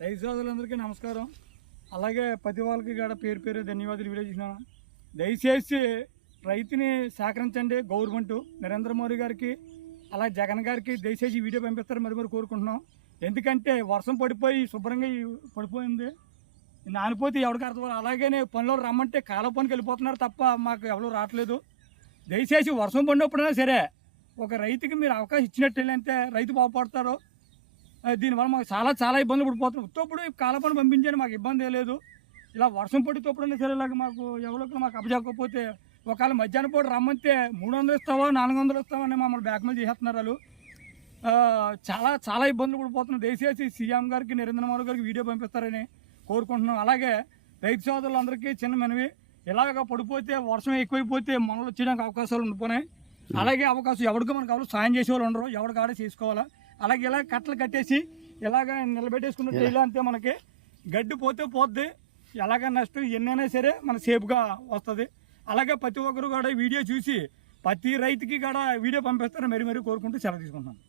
రైతు సోదరులందరికీ నమస్కారం. అలాగే ప్రతి వాళ్ళకి కూడా పేరు పేరు ధన్యవాదాలు వీడియో చూసినాను దయచేసి రైతుని సహకరించండి గవర్నమెంట్. నరేంద్ర మోడీ గారికి అలా జగన్ గారికి దయచేసి వీడియో పంపిస్తారు మరి మరి కోరుకుంటున్నాం. ఎందుకంటే వర్షం పడిపోయి శుభ్రంగా పడిపోయింది. నానిపోతే ఎవరికి అర్థం అలాగే పనిలో రమ్మంటే కాలువ పనికి వెళ్ళిపోతున్నారు తప్ప మాకు ఎవరు రావట్లేదు. దయచేసి వర్షం పడినప్పుడైనా సరే ఒక రైతుకి మీరు అవకాశం ఇచ్చినట్టు అంటే రైతు బాగుపడతారు. దీనివల్ల మాకు చాలా చాలా ఇబ్బందులు పడిపోతున్నాం. ఉత్తప్పుడు కాల పని పంపించండి మాకు ఇబ్బంది లేదు. ఇలా వర్షం పడితేప్పుడైనా సరే ఇలాగ మాకు ఎవరికి మాకు అప్పచెప్పకపోతే ఒకవేళ మధ్యాహ్నం పూట రమ్మంటే మూడు వందలు ఇస్తావా నాలుగు వందలు ఇస్తావా అని మమ్మల్ని బ్యాక్మెయిల్ చేసేస్తున్నారు వాళ్ళు. చాలా చాలా ఇబ్బందులు పడిపోతున్నాం. దయచేసి సీఎం గారికి నరేంద్ర మోడీ గారికి వీడియో పంపిస్తారని కోరుకుంటున్నాం. అలాగే రైతు సోదరులందరికీ చిన్న మనవి ఇలాగ పడిపోతే వర్షం ఎక్కువైపోతే మనలో వచ్చేయడానికి అవకాశాలు ఉండిపోయినాయి అలాగే అవకాశం ఎవరికి మనకు ఎవరు సాయం చేసే వాళ్ళు ఉండరు. ఎవరికి ఆడే చేసుకోవాలా? అలాగే ఇలా కట్టలు కట్టేసి ఇలాగ నిలబెట్టేసుకున్న ఇలా. అంతే మనకి. గడ్డి పోతే పోద్ది ఎలాగ నష్టం ఎన్నైనా సరే మన సేఫ్గా వస్తుంది. అలాగే ప్రతి ఒక్కరు కూడా వీడియో చూసి ప్రతి రైతుకి కూడా వీడియో పంపిస్తారని మరీ మరీ కోరుకుంటూ సెలవు తీసుకుంటున్నాను.